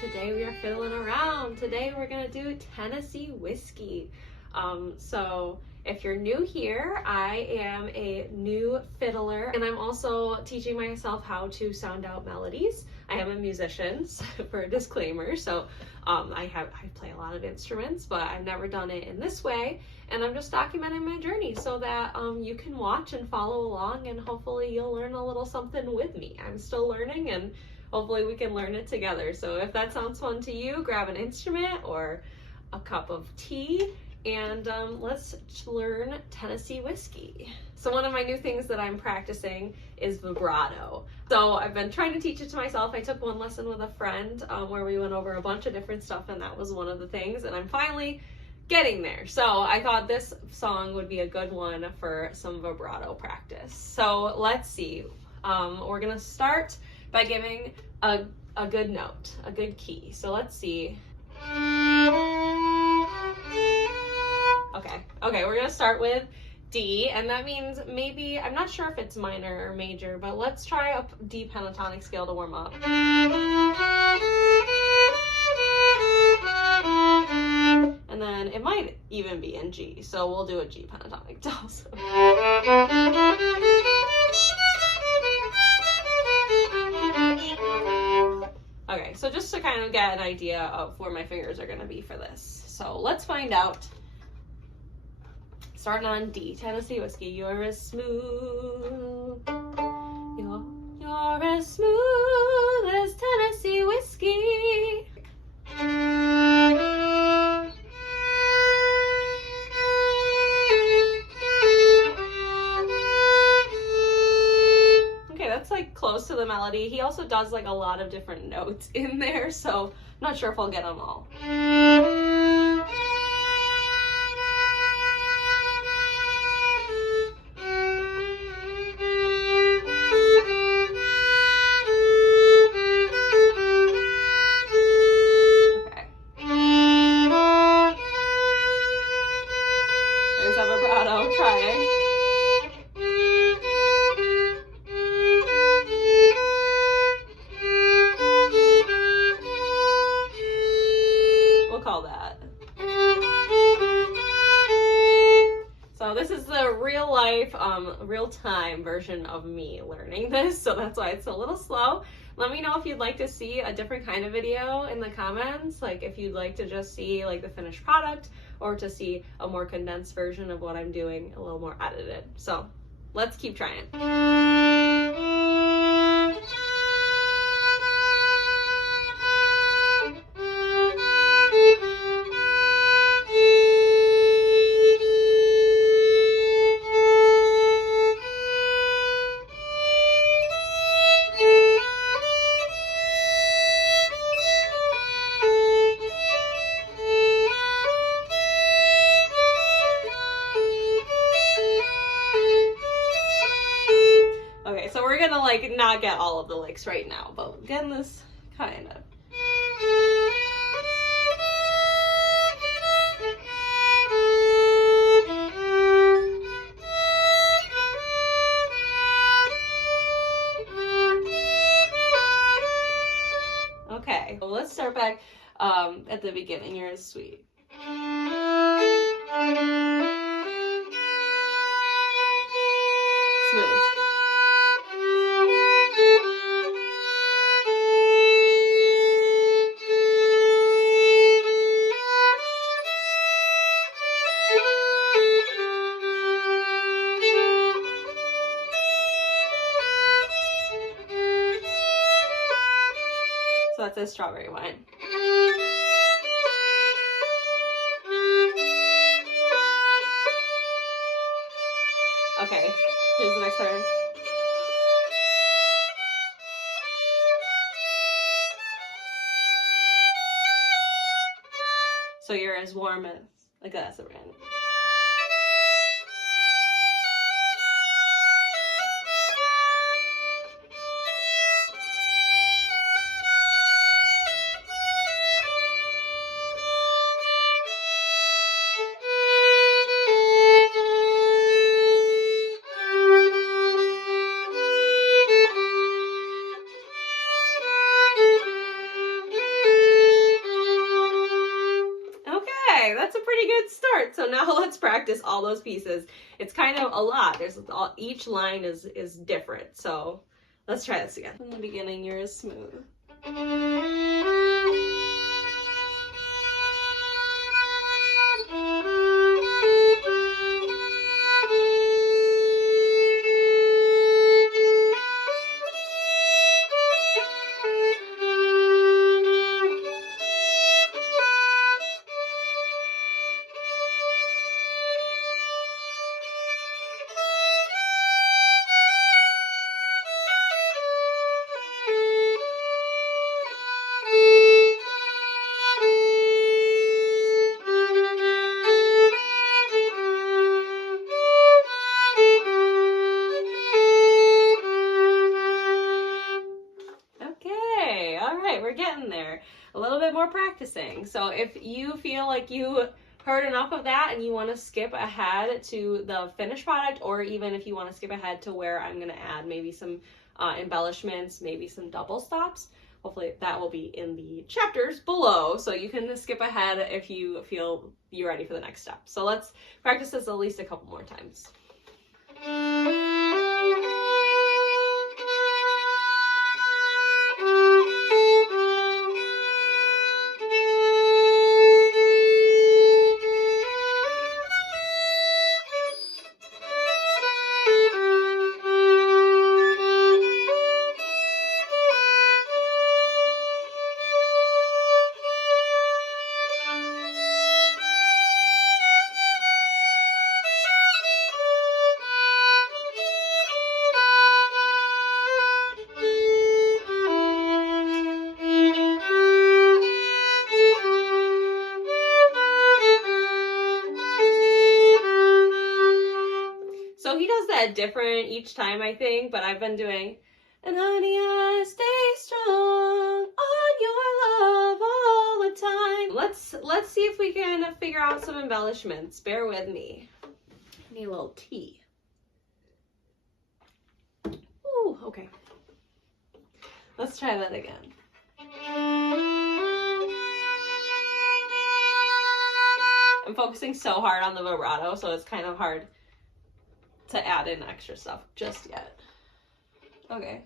Today we are fiddling around. Today we're gonna do Tennessee whiskey. So if you're new here, I am a new fiddler and I'm also teaching myself how to sound out melodies. I am a musician, for a disclaimer, so I play a lot of instruments, but I've never done it in this way, and I'm just documenting my journey so that you can watch and follow along, and hopefully you'll learn a little something with me. I'm still learning, and hopefully we can learn it together. So if that sounds fun to you, grab an instrument or a cup of tea and let's learn Tennessee whiskey. So one of my new things that I'm practicing is vibrato. So I've been trying to teach it to myself. I took one lesson with a friend where we went over a bunch of different stuff, and that was one of the things, and I'm finally getting there. So I thought this song would be a good one for some vibrato practice. So let's see. We're gonna start by giving a good note, a good key. So let's see. Okay, we're gonna start with D, and that means maybe, I'm not sure if it's minor or major, but let's try a D pentatonic scale to warm up. And then it might even be in G, so we'll do a G pentatonic also. Okay, so just to kind of get an idea of where my fingers are gonna be for this. So let's find out. Starting on D, Tennessee whiskey. You're as smooth, you're as smooth as Tennessee whiskey. Okay, that's like close to the melody. He also does like a lot of different notes in there, so I'm not sure if I'll get them all. So this is the real life, real-time version of me learning this, so that's why it's a little slow. Let me know if you'd like to see a different kind of video in the comments, like if you'd like to just see like the finished product, or to see a more condensed version of what I'm doing, a little more edited. So let's keep trying. Okay, so we're gonna like not get all of the licks right now, but getting this kind of. Okay, well, let's start back at the beginning. You're as sweet. Smooth. So that's a strawberry wine. Okay, here's the next turn. So you're as warm as, like that's a random. practice all those pieces. It's kind of a lot. Each line is different. So let's try this again. In the beginning, you're as smooth. We're getting there. A little bit more practicing. So if you feel like you heard enough of that and you want to skip ahead to the finished product, or even if you want to skip ahead to where I'm going to add maybe some embellishments, maybe some double stops, hopefully that will be in the chapters below, so you can skip ahead if you feel you're ready for the next step. So let's practice this at least a couple more times. So he does that different each time, I think, but I've been doing, and honey, I stay strong on your love all the time. Let's see if we can figure out some embellishments. Bear with me. I need a little tea. Ooh, okay. Let's try that again. I'm focusing so hard on the vibrato, so it's kind of hard to add in extra stuff just yet. Okay.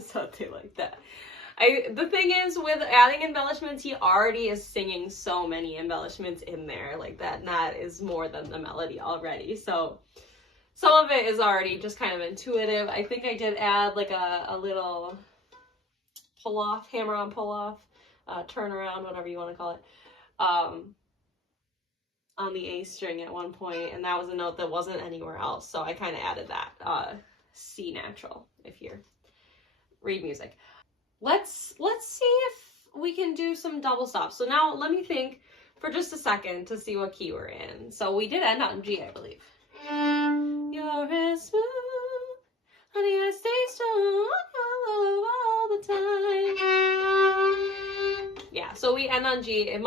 Something like that. The thing is, with adding embellishments, he already is singing so many embellishments in there, like that is more than the melody already. So some of it is already just kind of intuitive. I think I did add like a little pull off, hammer on pull off, turn around, whatever you want to call it, on the A string at one point, and that was a note that wasn't anywhere else. So I kind of added that, C natural, if you're read music. Let's see if we can do some double stops. So now let me think for just a second to see what key we're in. So we did end on G, I believe. You're as smooth, honey, I stay strong all the time. Yeah, so we end on G. And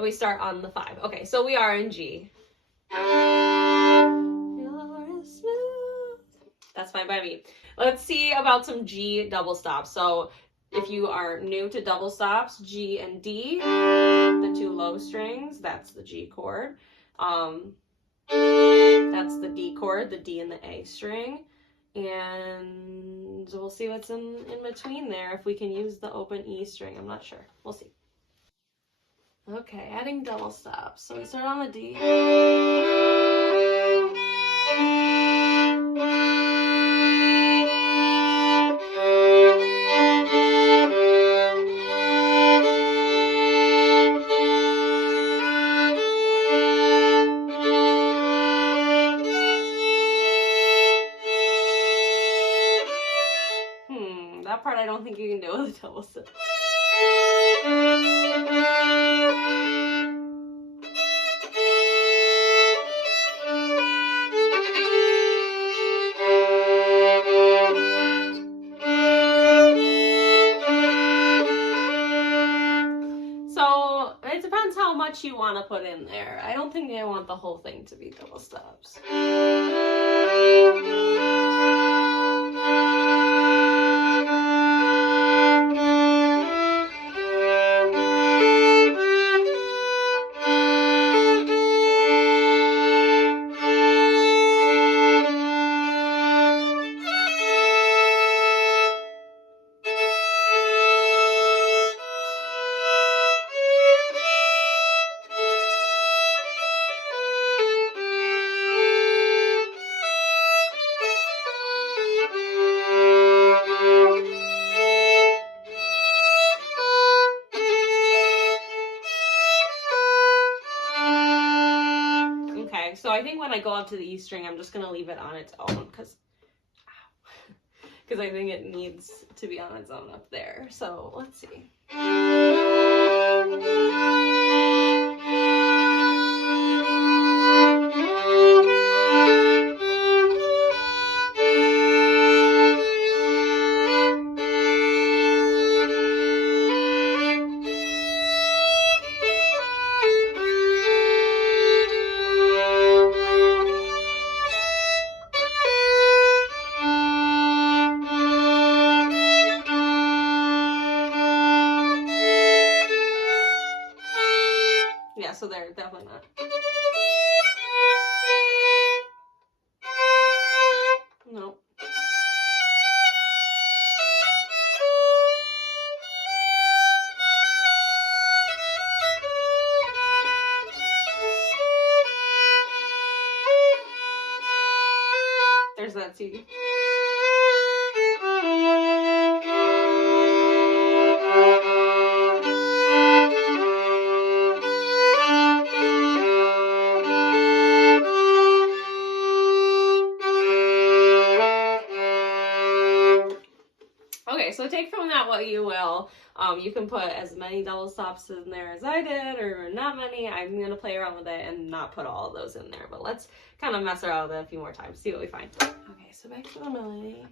we start on the 5. Okay, so we are in G. You're as smooth. That's fine by me. Let's see about some G double stops. So if you are new to double stops, G and D, the 2 low strings, that's the G chord. That's the D chord, the D and the A string. And we'll see what's in between there, if we can use the open E string. I'm not sure. We'll see. Okay, adding double stops. So we start on the D. That part I don't think you can do with a double step. So it depends how much you want to put in there. I don't think I want the whole thing to be double steps. So I think when I go up to the E string, I'm just going to leave it on its own because I think it needs to be on its own up there. So let's see. Yeah, so they're definitely not. No. There's that C. Okay, so take from that what you will. You can put as many double stops in there as I did, or not many. I'm going to play around with it and not put all of those in there, but let's kind of mess around with it a few more times, see what we find. Okay, so back to the melody.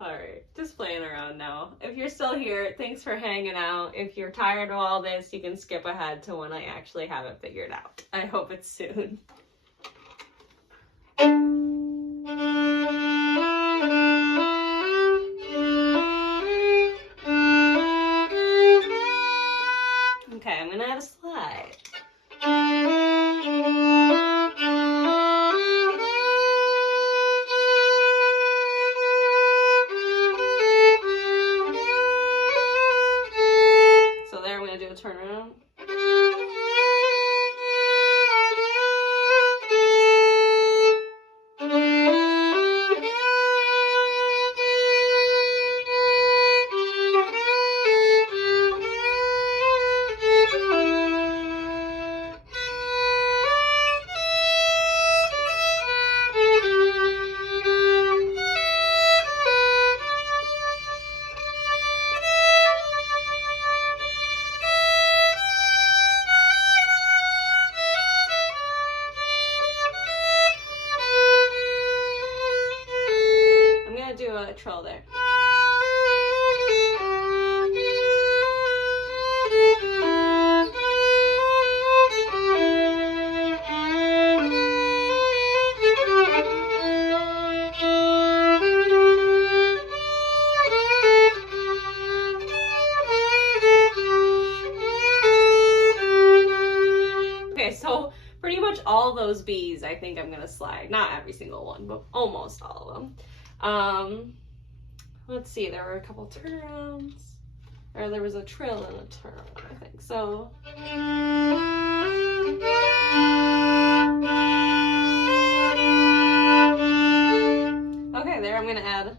Alright, just playing around now. If you're still here, thanks for hanging out. If you're tired of all this, you can skip ahead to when I actually have it figured out. I hope it's soon. Okay, I'm gonna add a slide. So there I'm gonna do a turnaround. trill there. Okay, so pretty much all those B's I think I'm gonna slide. Not every single one, but almost all of them. Let's see, there were a couple turnarounds. Or there was a trill and a turnaround, I think. So okay, there I'm gonna add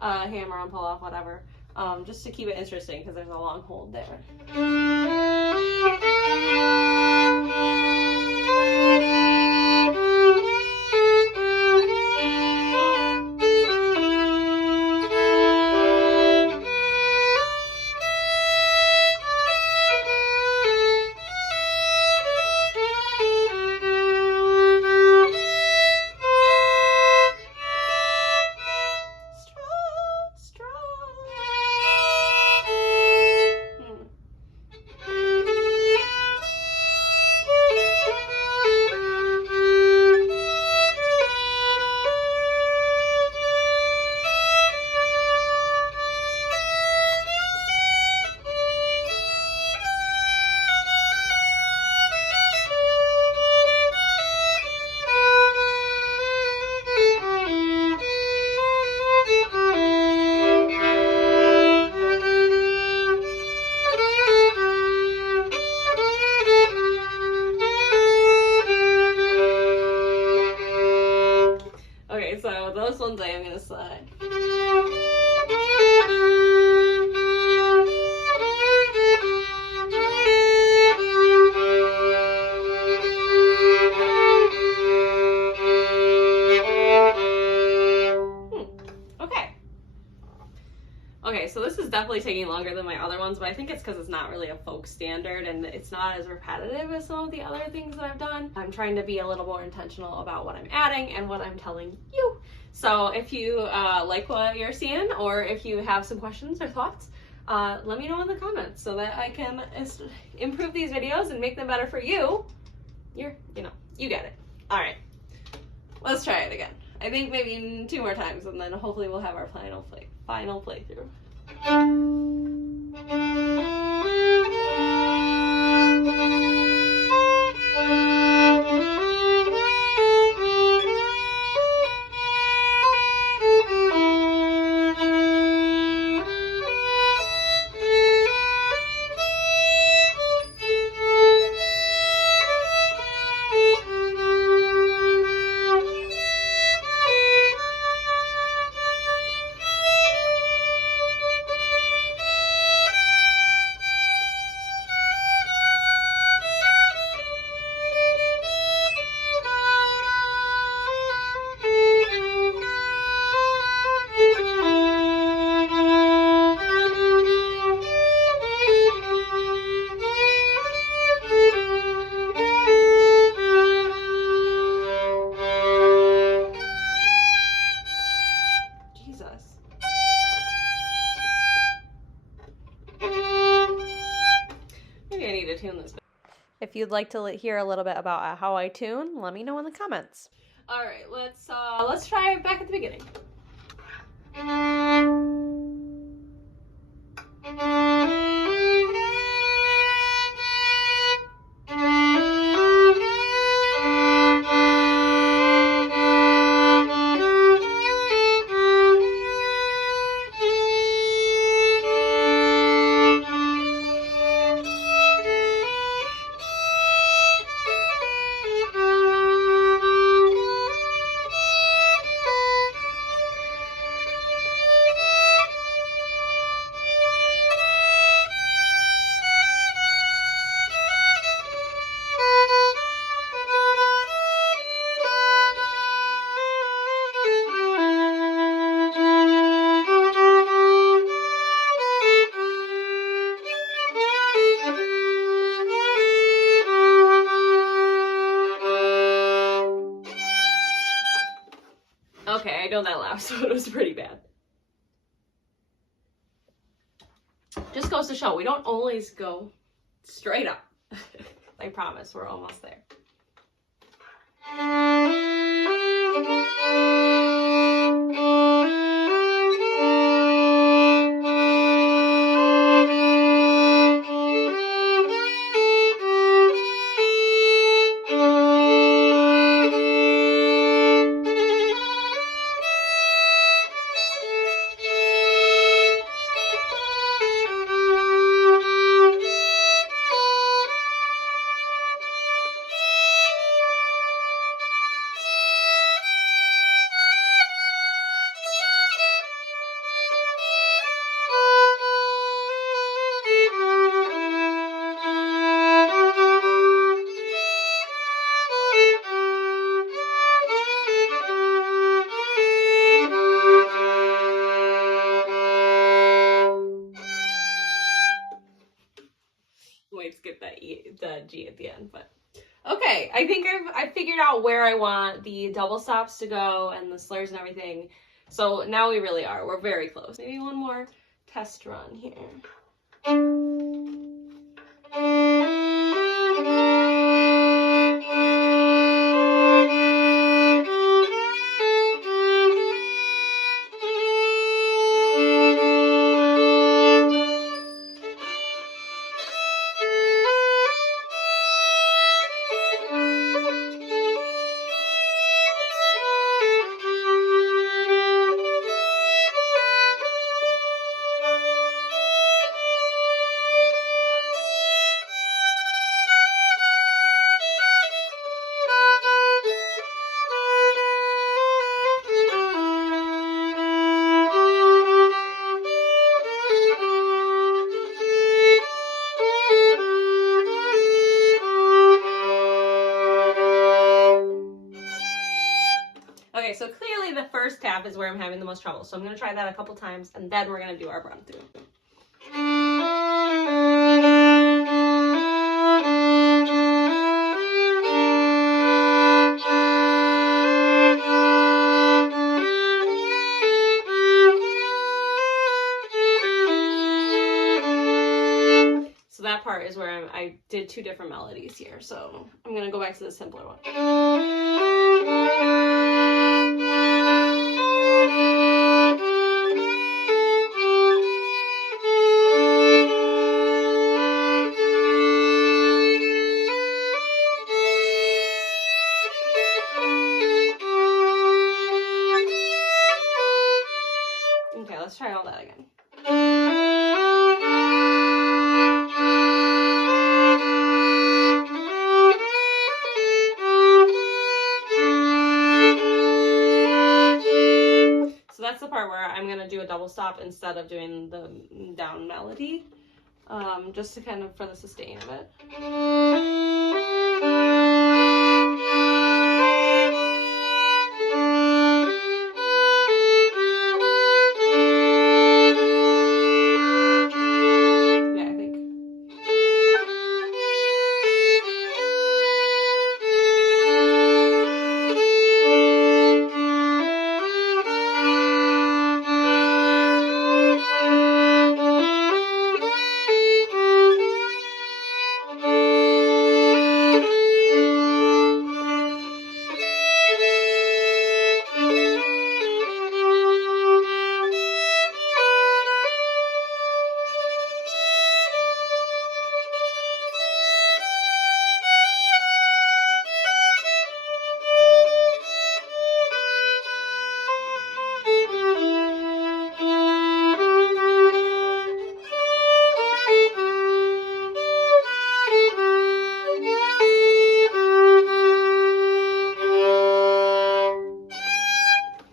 a hammer on, pull off, whatever. Just to keep it interesting because there's a long hold there. Okay, so those ones I am gonna slide. Okay, so this is definitely taking longer than my other ones, but I think it's because it's not really a folk standard and it's not as repetitive as some of the other things that I've done. I'm trying to be a little more intentional about what I'm adding and what I'm telling you. So if you like what you're seeing, or if you have some questions or thoughts, let me know in the comments so that I can improve these videos and make them better for you. You get it. All right, let's try it again. I think maybe 2 more times, and then hopefully we'll have our final playthrough. Tune this. If you'd like to hear a little bit about how I tune, let me know in the comments. All right, let's try back at the beginning. Okay, I know that laugh, so it was pretty bad. just goes to show we don't always go straight up. I promise, we're almost there. Wait, skip that the G at the end, but okay, I think I've figured out where I want the double stops to go and the slurs and everything. So now we really are. We're very close. Maybe one more test run here. Okay, so clearly the first tap is where I'm having the most trouble. So I'm going to try that a couple times, and then we're going to do our run through. So that part is where I did two different melodies here. So I'm going to go back to the simpler one. Okay, let's try all that again. So that's the part where I'm going to do a double stop instead of doing the down melody, just to kind of for the sustain of it.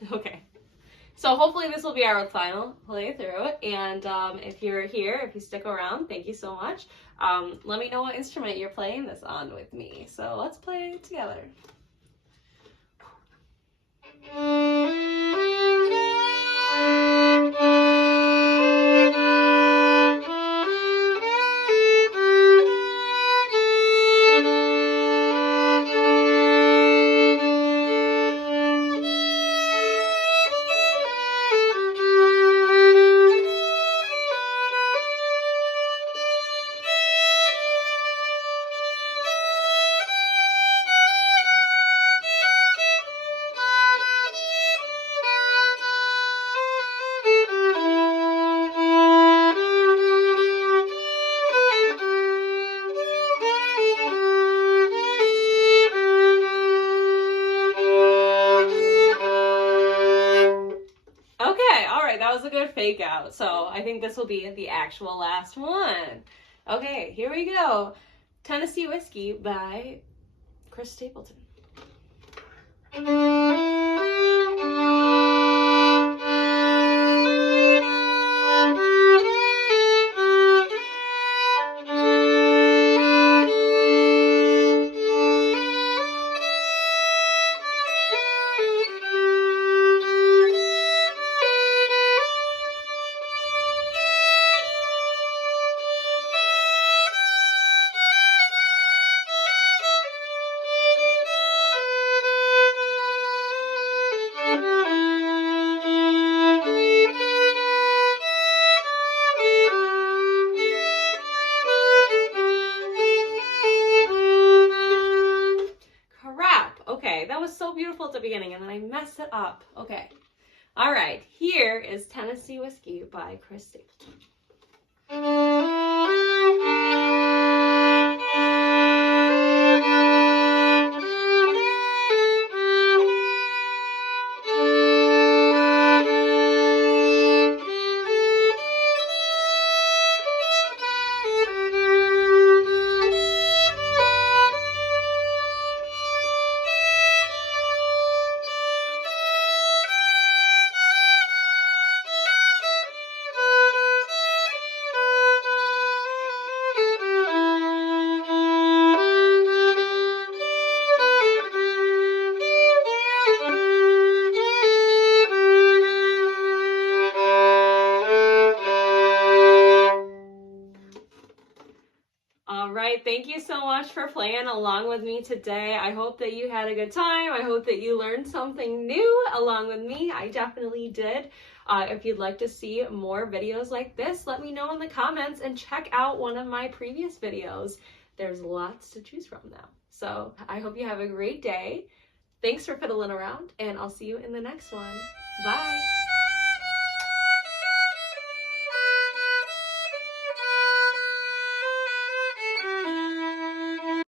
Okay, so hopefully this will be our final playthrough, and if you're here, if you stick around, thank you so much. Let me know what instrument you're playing this on with me, so let's play together. that was a good fake out. So I think this will be the actual last one. Okay, here we go. Tennessee Whiskey by Chris Stapleton. Okay, that was so beautiful at the beginning, and then I messed it up. Okay. All right, here is Tennessee Whiskey by Chris Stapleton. All right, thank you so much for playing along with me today. I hope that you had a good time. I hope that you learned something new along with me. I definitely did. If you'd like to see more videos like this, let me know in the comments and check out one of my previous videos. There's lots to choose from now. So I hope you have a great day. Thanks for fiddling around, and I'll see you in the next one. Bye.